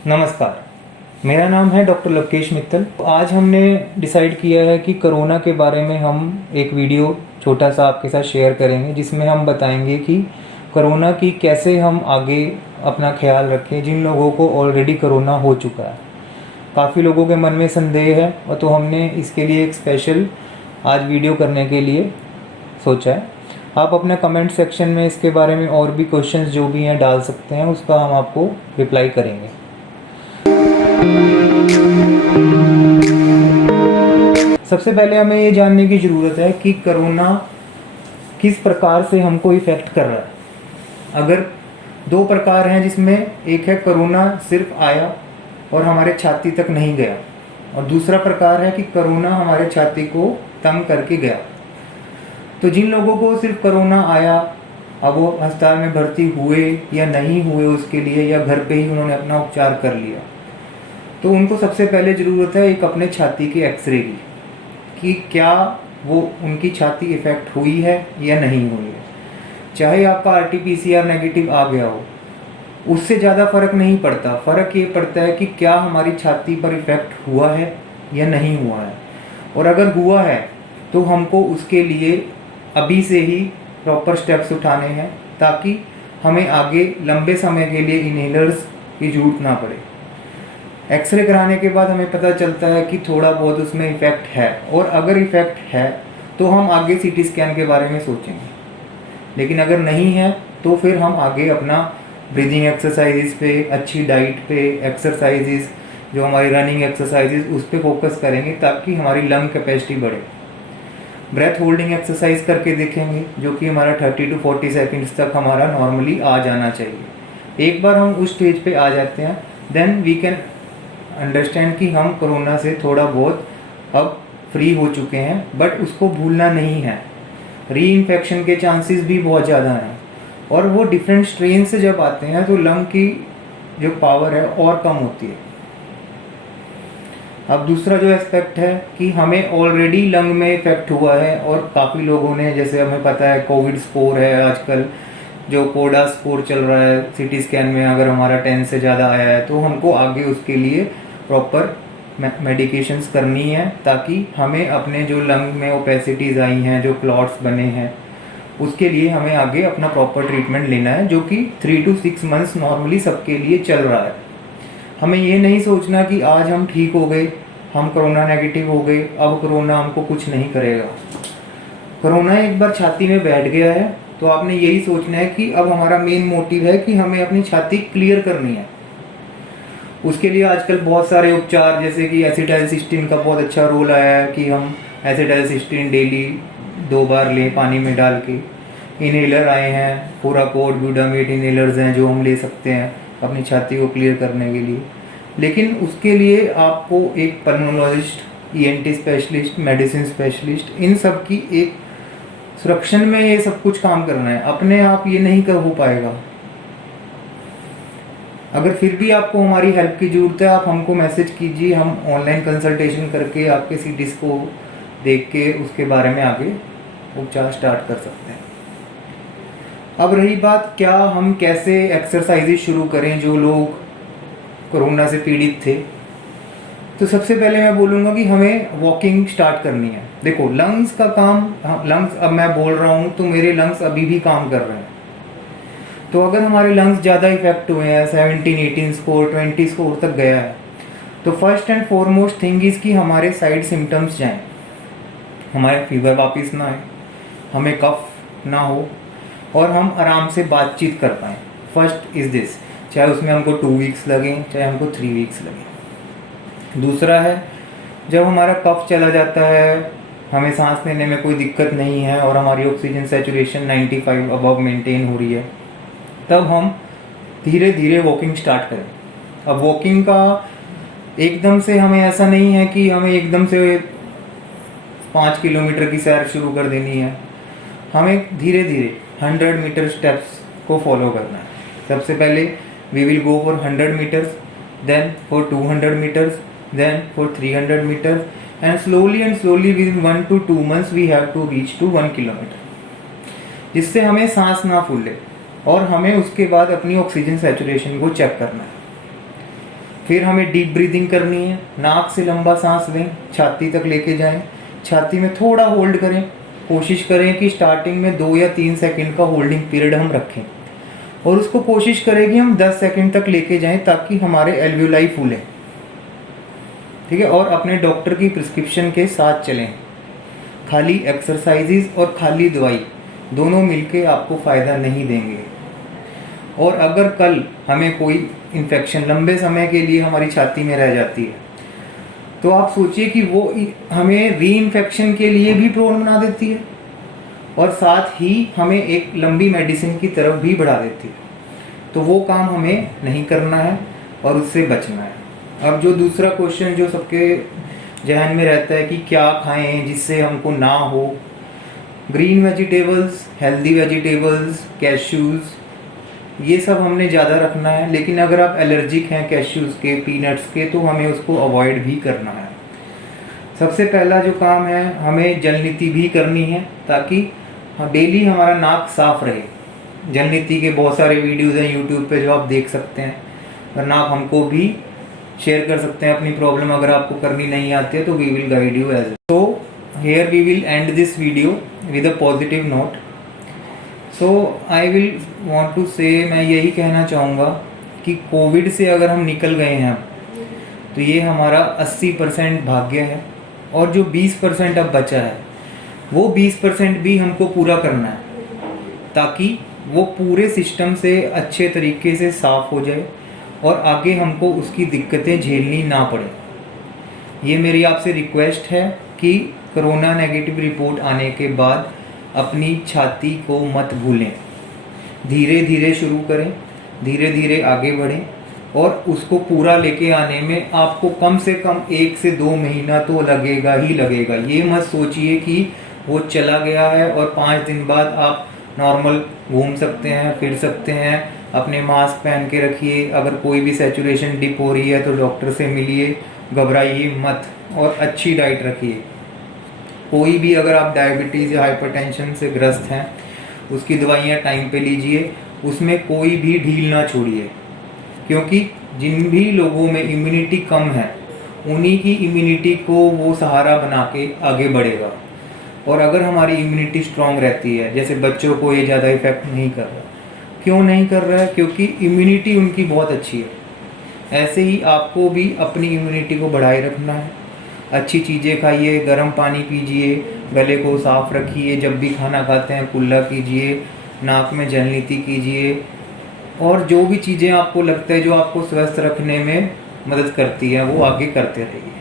नमस्कार, मेरा नाम है डॉक्टर लवकेश मित्तल। आज हमने डिसाइड किया है कि कोरोना के बारे में हम एक वीडियो छोटा सा आपके साथ शेयर करेंगे, जिसमें हम बताएंगे कि कोरोना की कैसे हम आगे अपना ख्याल रखें जिन लोगों को ऑलरेडी कोरोना हो चुका है। काफ़ी लोगों के मन में संदेह है और तो हमने इसके लिए एक स्पेशल आज वीडियो करने के लिए सोचा है। आप अपने कमेंट सेक्शन में इसके बारे में और भी क्वेश्चंस जो भी हैं डाल सकते हैं, उसका हम आपको रिप्लाई करेंगे। सबसे पहले हमें ये जानने की ज़रूरत है कि कोरोना किस प्रकार से हमको इफ़ेक्ट कर रहा है। अगर दो प्रकार हैं, जिसमें एक है कोरोना सिर्फ आया और हमारे छाती तक नहीं गया, और दूसरा प्रकार है कि कोरोना हमारे छाती को तंग करके गया। तो जिन लोगों को सिर्फ कोरोना आया, अब वो अस्पताल में भर्ती हुए या नहीं हुए उसके लिए, या घर पे ही उन्होंने अपना उपचार कर लिया, तो उनको सबसे पहले ज़रूरत है एक अपने छाती के एक्सरे की, कि क्या वो उनकी छाती इफ़ेक्ट हुई है या नहीं हुई है। चाहे आपका RT-PCR नेगेटिव आ गया हो, उससे ज़्यादा फ़र्क नहीं पड़ता। फ़र्क ये पड़ता है कि क्या हमारी छाती पर इफ़ेक्ट हुआ है या नहीं हुआ है। और अगर हुआ है तो हमको उसके लिए अभी से ही प्रॉपर स्टेप्स उठाने हैं, ताकि हमें आगे लंबे समय के लिए इनहेलर्स की ज़रूरत ना पड़े। एक्सरे कराने के बाद हमें पता चलता है कि थोड़ा बहुत उसमें इफ़ेक्ट है, और अगर इफ़ेक्ट है तो हम आगे CT स्कैन के बारे में सोचेंगे। लेकिन अगर नहीं है तो फिर हम आगे अपना ब्रीदिंग एक्सरसाइजेस पे, अच्छी डाइट पे, एक्सरसाइजेस जो हमारी रनिंग एक्सरसाइजेस, उस पर फोकस करेंगे ताकि हमारी लंग कैपेसिटी बढ़े। ब्रेथ होल्डिंग एक्सरसाइज करके देखेंगे, जो कि हमारा 30 to 40 सेकेंड्स तक हमारा नॉर्मली आ जाना चाहिए। एक बार हम उस स्टेज पे आ जाते हैं, देन वी कैन अंडरस्टैंड कि हम कोरोना से थोड़ा बहुत अब फ्री हो चुके हैं, बट उसको भूलना नहीं है। री इन्फेक्शन के चांसेस भी बहुत ज़्यादा हैं, और वो डिफरेंट स्ट्रेन से जब आते हैं तो लंग की जो पावर है और कम होती है। अब दूसरा जो एस्पेक्ट है कि हमें ऑलरेडी लंग में इफेक्ट हुआ है, और काफ़ी लोगों ने, जैसे हमें पता है कोविड स्कोर है आजकल, जो कोडा स्कोर चल रहा है CT स्कैन में, अगर हमारा 10 से ज़्यादा आया है तो हमको आगे उसके लिए प्रॉपर मेडिकेशंस करनी है, ताकि हमें अपने जो लंग में ओपेसिटीज़ आई हैं, जो क्लॉट्स बने हैं, उसके लिए हमें आगे अपना प्रॉपर ट्रीटमेंट लेना है, जो कि 3 to 6 मंथ्स नॉर्मली सबके लिए चल रहा है। हमें ये नहीं सोचना कि आज हम ठीक हो गए, हम कोरोना नेगेटिव हो गए, अब कोरोना हमको कुछ नहीं करेगा। कोरोना एक बार छाती में बैठ गया है तो आपने यही सोचना है कि अब हमारा मेन मोटिव है कि हमें अपनी छाती क्लियर करनी है। उसके लिए आजकल बहुत सारे उपचार, जैसे कि एसिटाइलसिस्टीन का बहुत अच्छा रोल आया है कि हम एसिटाइलसिस्टीन डेली 2 बार लें पानी में डाल के। इनहेलर आए हैं, फुराकोड, ब्यूटामेट इनहेलर्स हैं जो हम ले सकते हैं अपनी छाती को क्लियर करने के लिए। लेकिन उसके लिए आपको एक pulmonologist, ENT specialist, medicine specialist, इन सब की एक सुरक्षण में ये सब कुछ काम करना है। अपने आप ये नहीं कर हो पाएगा। अगर फिर भी आपको हमारी हेल्प की ज़रूरत है, आप हमको मैसेज कीजिए, हम ऑनलाइन कंसल्टेशन करके आपके CTs को देख के उसके बारे में आगे उपचार स्टार्ट कर सकते हैं। अब रही बात, क्या हम कैसे एक्सरसाइजेज शुरू करें जो लोग कोरोना से पीड़ित थे। तो सबसे पहले मैं बोलूँगा कि हमें वॉकिंग स्टार्ट करनी है। देखो, लंग्स का काम, लंग्स अब मैं बोल रहा हूँ तो मेरे लंग्स अभी भी काम कर रहे हैं। तो अगर हमारे लंग्स ज़्यादा इफेक्ट हुए हैं, 17, 18 स्कोर, 20 स्कोर तक गया है, तो first and foremost thing is कि हमारे साइड सिम्टम्स जाएं, हमारे फीवर वापस ना आए, हमें कफ ना हो, और हम आराम से बातचीत कर पाएँ। फर्स्ट इज़ दिस, चाहे उसमें हमको 2 वीक्स लगें, चाहे हमको 3 वीक्स लगें। दूसरा है, जब हमारा कफ चला जाता है, हमें सांस लेने में कोई दिक्कत नहीं है और हमारी ऑक्सीजन सैचुरेशन 95 अबव मेंटेन हो रही है, तब हम धीरे धीरे वॉकिंग स्टार्ट करें। अब वॉकिंग का एकदम से हमें ऐसा नहीं है कि हमें एकदम से 5 किलोमीटर की सैर शुरू कर देनी है। हमें धीरे धीरे 100 मीटर स्टेप्स को फॉलो करना है। सबसे पहले we will go for 100 metres, then for 200 metres, then for 300 meters, and slowly within 1 to 2 months we have to reach to 1 kilometer, जिससे हमें सांस ना फूले और हमें उसके बाद अपनी ऑक्सीजन सैचुरेशन को चेक करना है। फिर हमें डीप ब्रीदिंग करनी है, नाक से लंबा सांस लें, छाती तक लेके जाएं, छाती में थोड़ा होल्ड करें, कोशिश करें कि स्टार्टिंग में 2 या 3 सेकंड का होल्डिंग पीरियड हम रखें और उसको कोशिश करें कि हम 10 सेकंड तक लेके जाएं ताकि हमारे एल्वियोलाई फूलें, ठीक है। और अपने डॉक्टर की प्रिस्क्रिप्शन के साथ चलें। खाली एक्सरसाइजेज और खाली दवाई दोनों मिलके आपको फ़ायदा नहीं देंगे। और अगर कल हमें कोई इन्फेक्शन लंबे समय के लिए हमारी छाती में रह जाती है तो आप सोचिए कि वो हमें री इन्फेक्शन के लिए भी प्रोन बना देती है और साथ ही हमें एक लंबी मेडिसिन की तरफ भी बढ़ा देती है। तो वो काम हमें नहीं करना है और उससे बचना है। अब जो दूसरा क्वेश्चन जो सबके जहन में रहता है कि क्या खाएं जिससे हमको ना हो, green vegetables, healthy vegetables, cashews, ये सब हमने ज़्यादा रखना है। लेकिन अगर आप एलर्जिक हैं कैश्यूज़ के, पीनट्स के, तो हमें उसको अवॉइड भी करना है। सबसे पहला जो काम है, हमें जल नीति भी करनी है ताकि डेली हमारा नाक साफ रहे। जल नीति के बहुत सारे वीडियोज़ हैं यूट्यूब पे जो आप देख सकते हैं, वरना आप हमको भी शेयर कर सकते हैं अपनी प्रॉब्लम। अगर आपको करनी नहीं आती है तो वी विल गाइड यू एज। So here we will end this video with a positive note. So I will want to say, मैं यही कहना चाहूँगा कि कोविड से अगर हम निकल गए हैं तो ये हमारा 80% भाग्य है और जो 20% अब बचा है वो 20% भी हमको पूरा करना है ताकि वो पूरे सिस्टम से अच्छे तरीके से साफ़ हो जाए और आगे हमको उसकी दिक्कतें झेलनी ना पड़े। ये मेरी आपसे रिक्वेस्ट है कि कोरोना नेगेटिव रिपोर्ट आने के बाद अपनी छाती को मत भूलें। धीरे धीरे शुरू करें, धीरे धीरे आगे बढ़ें और उसको पूरा लेके आने में आपको कम से कम 1 से 2 महीना तो लगेगा ही लगेगा। ये मत सोचिए कि वो चला गया है और 5 दिन बाद आप नॉर्मल घूम सकते हैं, फिर सकते हैं। अपने मास्क पहन के रखिए। अगर कोई भी सैचुरेशन डिप हो रही है तो डॉक्टर से मिलिए, घबराइए मत और अच्छी डाइट रखिए। कोई भी अगर आप डायबिटीज़ या हाइपरटेंशन से ग्रस्त हैं उसकी दवाइयाँ टाइम पे लीजिए, उसमें कोई भी ढील ना छोड़िए, क्योंकि जिन भी लोगों में इम्यूनिटी कम है उन्हीं की इम्यूनिटी को वो सहारा बना के आगे बढ़ेगा। और अगर हमारी इम्यूनिटी स्ट्रांग रहती है, जैसे बच्चों को ये ज़्यादा इफेक्ट नहीं कर रहा। क्यों नहीं कर रहा है? क्योंकि इम्यूनिटी उनकी बहुत अच्छी है। ऐसे ही आपको भी अपनी इम्यूनिटी को बढ़ाए रखना है। अच्छी चीज़ें खाइए, गर्म पानी पीजिए, गले को साफ रखिए, जब भी खाना खाते हैं कुल्ला कीजिए, नाक में जल नीति कीजिए और जो भी चीज़ें आपको लगता है जो आपको स्वस्थ रखने में मदद करती है वो आगे करते रहिए।